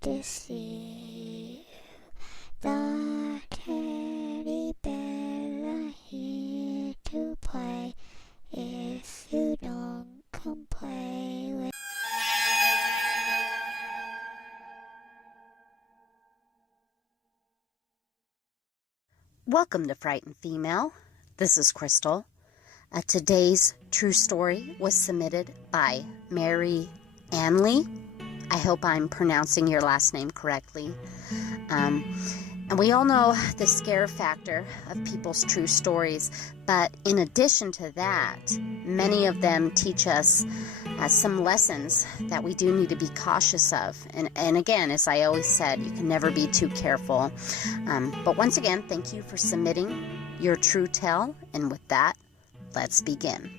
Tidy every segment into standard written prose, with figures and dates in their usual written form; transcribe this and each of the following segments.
deceive the teddy bear are here to play. If you don't come play with. Welcome to Frightened Female. This is Crystal. Today's true story was submitted by Mary Anley. I hope I'm pronouncing your last name correctly. And we all know the scare factor of people's true stories, but in addition to that, many of them teach us some lessons that we do need to be cautious of. And again, as I always said, you can never be too careful. But once again, thank you for submitting your true tale. And with that, let's begin.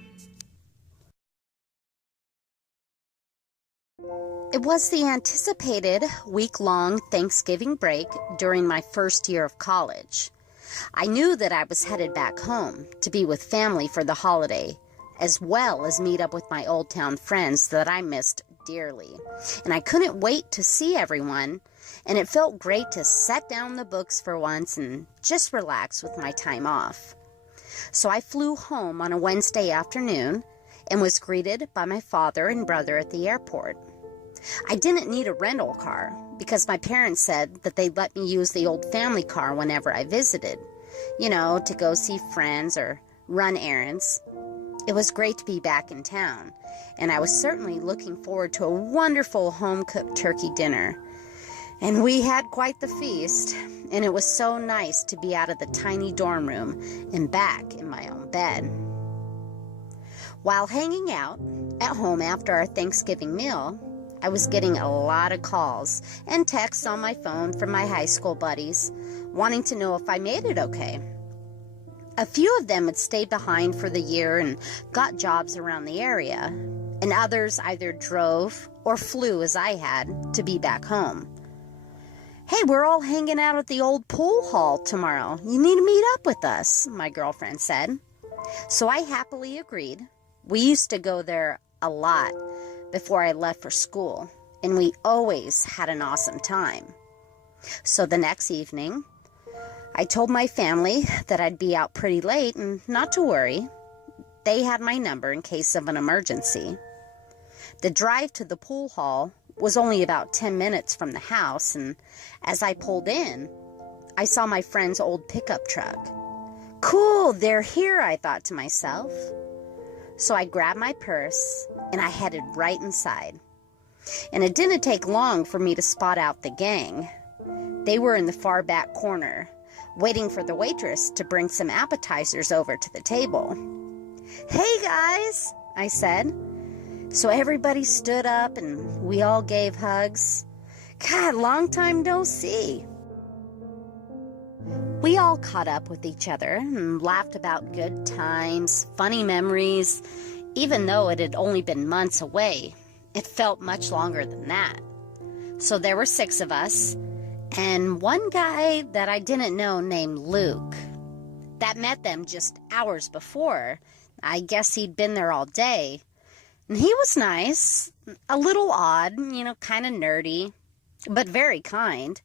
It was the anticipated week-long Thanksgiving break during my first year of college. I knew that I was headed back home to be with family for the holiday, as well as meet up with my Old Town friends that I missed dearly. And I couldn't wait to see everyone, and it felt great to set down the books for once and just relax with my time off. So I flew home on a Wednesday afternoon and was greeted by my father and brother at the airport. I didn't need a rental car because my parents said that they'd let me use the old family car whenever I visited, to go see friends or run errands. It was great to be back in town, and I was certainly looking forward to a wonderful home-cooked turkey dinner. And we had quite the feast, and it was so nice to be out of the tiny dorm room and back in my own bed. While hanging out at home after our Thanksgiving meal, I was getting a lot of calls and texts on my phone from my high school buddies, wanting to know if I made it okay. A few of them had stayed behind for the year and got jobs around the area, and others either drove or flew, as I had, to be back home. "Hey, we're all hanging out at the old pool hall tomorrow. You need to meet up with us," my girlfriend said. So I happily agreed. We used to go there a lot before I left for school, and we always had an awesome time. So the next evening, I told my family that I'd be out pretty late and not to worry. They had my number in case of an emergency. The drive to the pool hall was only about 10 minutes from the house, and as I pulled in, I saw my friend's old pickup truck. Cool, they're here, I thought to myself. So I grabbed my purse and I headed right inside. And it didn't take long for me to spot out the gang. They were in the far back corner, waiting for the waitress to bring some appetizers over to the table. "Hey guys," I said. So everybody stood up and we all gave hugs. God, long time no see. We all caught up with each other and laughed about good times, funny memories. Even though it had only been months away, it felt much longer than that. So there were 6 of us, and one guy that I didn't know named Luke that met them just hours before. I guess he'd been there all day. And he was nice, a little odd, kind of nerdy, but very kind.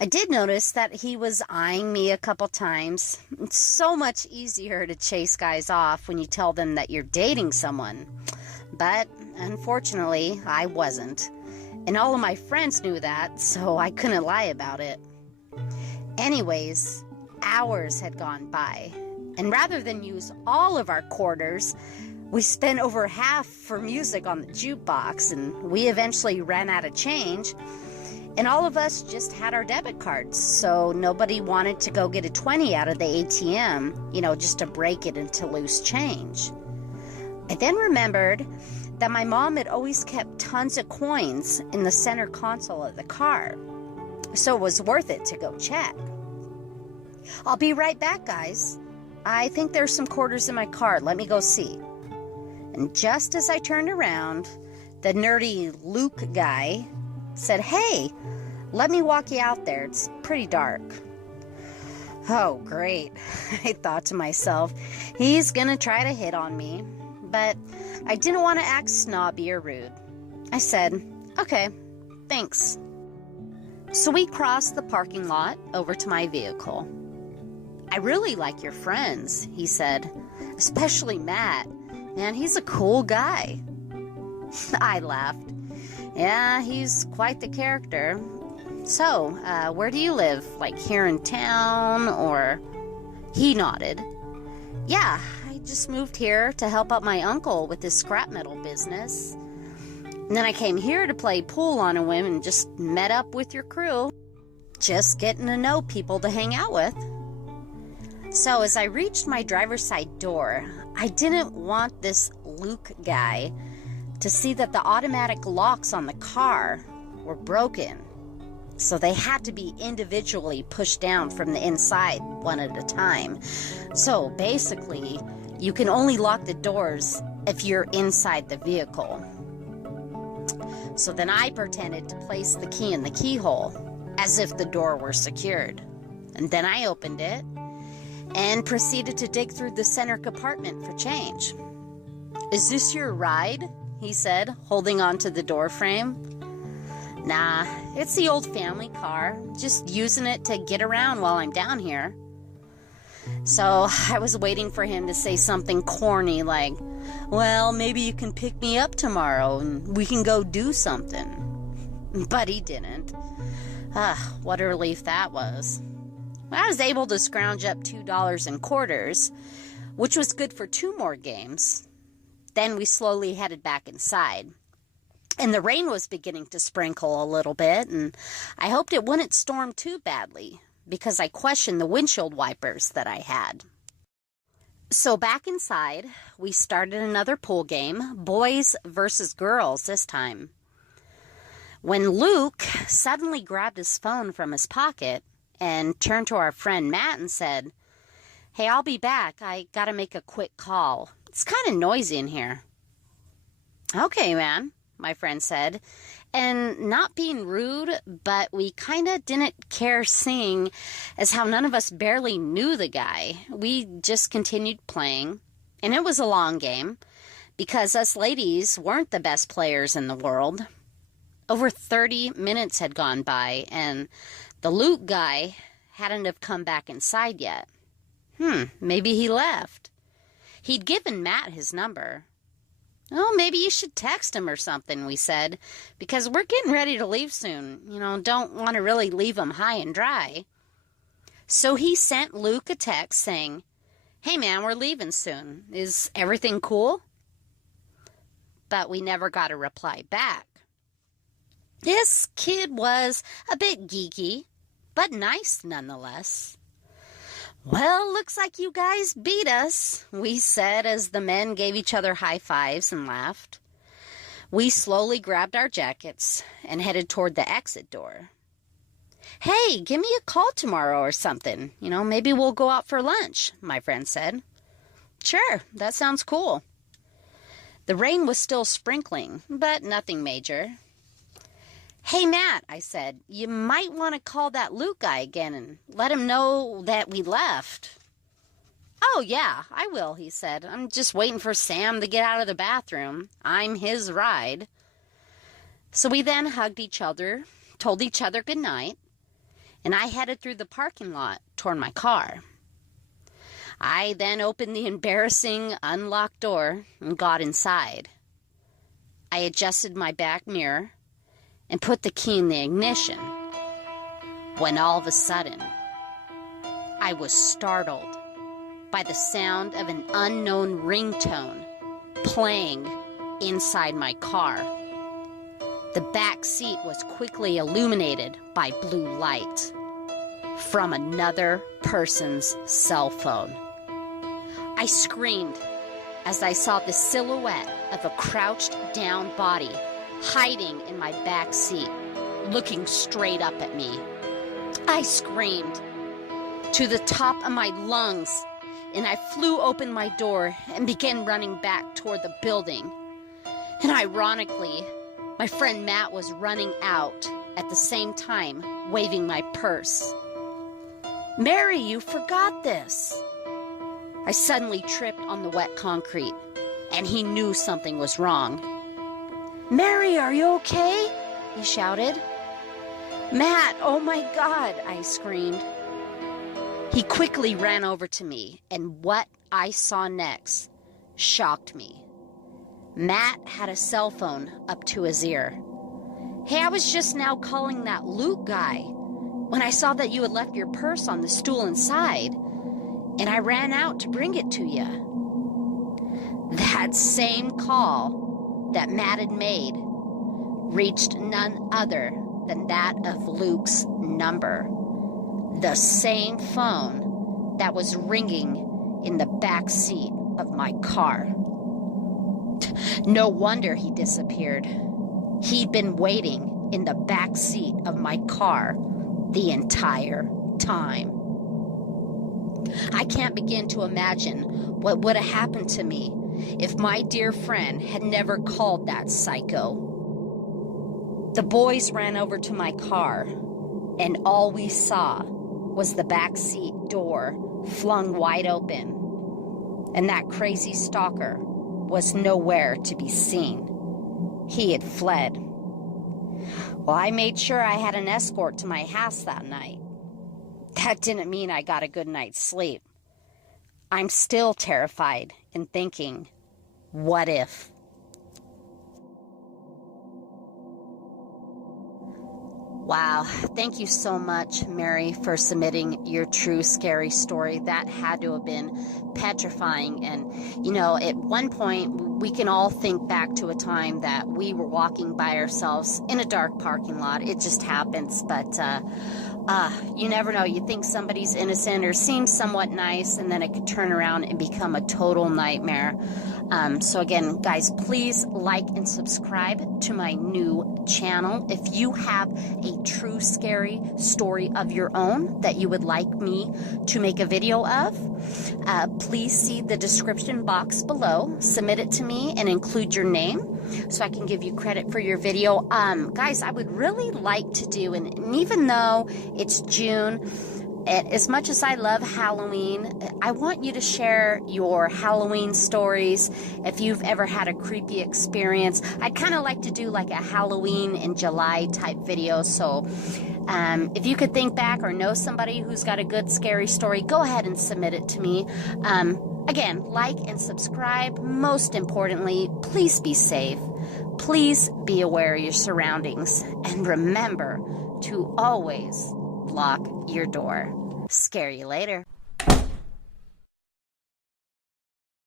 I did notice that he was eyeing me a couple times. It's so much easier to chase guys off when you tell them that you're dating someone. But unfortunately, I wasn't. And all of my friends knew that, so I couldn't lie about it. Anyways, hours had gone by. And rather than use all of our quarters, we spent over half for music on the jukebox, and we eventually ran out of change. And all of us just had our debit cards, so nobody wanted to go get a 20 out of the ATM, just to break it into loose change. I then remembered that my mom had always kept tons of coins in the center console of the car, so it was worth it to go check. "I'll be right back, guys. I think there's some quarters in my car. Let me go see." And just as I turned around, the nerdy Luke guy said, "Hey, let me walk you out there. It's pretty dark." Oh, great, I thought to myself. He's gonna try to hit on me. But I didn't want to act snobby or rude. I said, "Okay, thanks." So we crossed the parking lot over to my vehicle. "I really like your friends," he said, "especially Matt. Man, he's a cool guy." I laughed. "Yeah, he's quite the character. So, where do you live? Like here in town, or?" He nodded. "Yeah, I just moved here to help out my uncle with his scrap metal business. And then I came here to play pool on a whim and just met up with your crew. Just getting to know people to hang out with." So as I reached my driver's side door, I didn't want this Luke guy to see that the automatic locks on the car were broken. So they had to be individually pushed down from the inside one at a time. So basically, you can only lock the doors if you're inside the vehicle. So then I pretended to place the key in the keyhole as if the door were secured. And then I opened it and proceeded to dig through the center compartment for change. "Is this your ride?" he said, holding onto the door frame. "Nah, it's the old family car. Just using it to get around while I'm down here." So I was waiting for him to say something corny like, "Well, maybe you can pick me up tomorrow and we can go do something." But he didn't. What a relief that was. I was able to scrounge up $2 in quarters, which was good for 2 more games. Then we slowly headed back inside. And the rain was beginning to sprinkle a little bit, and I hoped it wouldn't storm too badly because I questioned the windshield wipers that I had. So back inside, we started another pool game, boys versus girls this time. When Luke suddenly grabbed his phone from his pocket and turned to our friend Matt and said, "Hey, I'll be back. I gotta make a quick call. It's kind of noisy in here." "Okay, man," my friend said, and not being rude, but we kind of didn't care seeing as how none of us barely knew the guy. We just continued playing, and it was a long game because us ladies weren't the best players in the world. Over 30 minutes had gone by, and the Luke guy hadn't have come back inside yet. Maybe he left. He'd given Matt his number. "Oh, maybe you should text him or something," we said, because we're getting ready to leave soon. Don't want to really leave him high and dry. So he sent Luke a text saying, "Hey man, we're leaving soon. Is everything cool?" But we never got a reply back. This kid was a bit geeky, but nice nonetheless. "Well, looks like you guys beat us," we said as the men gave each other high fives and laughed. We slowly grabbed our jackets and headed toward the exit door. "Hey, give me a call tomorrow or something. Maybe we'll go out for lunch," my friend said. "Sure, that sounds cool." The rain was still sprinkling, but nothing major. "Hey, Matt," I said, "you might want to call that Luke guy again and let him know that we left." "Oh, yeah, I will," he said. "I'm just waiting for Sam to get out of the bathroom. I'm his ride." So we then hugged each other, told each other goodnight, and I headed through the parking lot toward my car. I then opened the embarrassing unlocked door and got inside. I adjusted my back mirror and put the key in the ignition, when all of a sudden, I was startled by the sound of an unknown ringtone playing inside my car. The back seat was quickly illuminated by blue light from another person's cell phone. I screamed as I saw the silhouette of a crouched down body hiding in my back seat, looking straight up at me. I screamed to the top of my lungs, and I flew open my door and began running back toward the building. And ironically, my friend Matt was running out at the same time, waving my purse. "Mary, you forgot this." I suddenly tripped on the wet concrete, and he knew something was wrong. "Mary, are you okay?" he shouted. "Matt, oh my God," I screamed. He quickly ran over to me, and what I saw next shocked me. Matt had a cell phone up to his ear. "Hey, I was just now calling that Luke guy when I saw that you had left your purse on the stool inside, and I ran out to bring it to you." That same call that Matt had made reached none other than that of Luke's number. The same phone that was ringing in the back seat of my car. No wonder he disappeared. He'd been waiting in the back seat of my car the entire time. I can't begin to imagine what would have happened to me if my dear friend had never called that psycho. The boys ran over to my car, and all we saw was the back seat door flung wide open, and that crazy stalker was nowhere to be seen. He had fled. Well, I made sure I had an escort to my house that night. That didn't mean I got a good night's sleep. I'm still terrified and thinking, what if? Wow, thank you so much, Mary, for submitting your true scary story. That had to have been petrifying. And, you know, at one point, we can all think back to a time that we were walking by ourselves in a dark parking lot. It just happens. But you never know. You think somebody's innocent or seems somewhat nice, and then it could turn around and become a total nightmare. So again, guys, please like and subscribe to my new channel. If you have a true scary story of your own that you would like me to make a video of, please see the description box below. Submit it to me and include your name so I can give you credit for your video. Guys, I would really like to do, and even though it's June, as much as I love Halloween, I want you to share your Halloween stories. If you've ever had a creepy experience, I'd kind of like to do like a Halloween in July type video. So if you could think back or know somebody who's got a good scary story, go ahead and submit it to me. Again, like and subscribe. Most importantly, please be safe. Please be aware of your surroundings. And remember to always lock your door. Scare you later.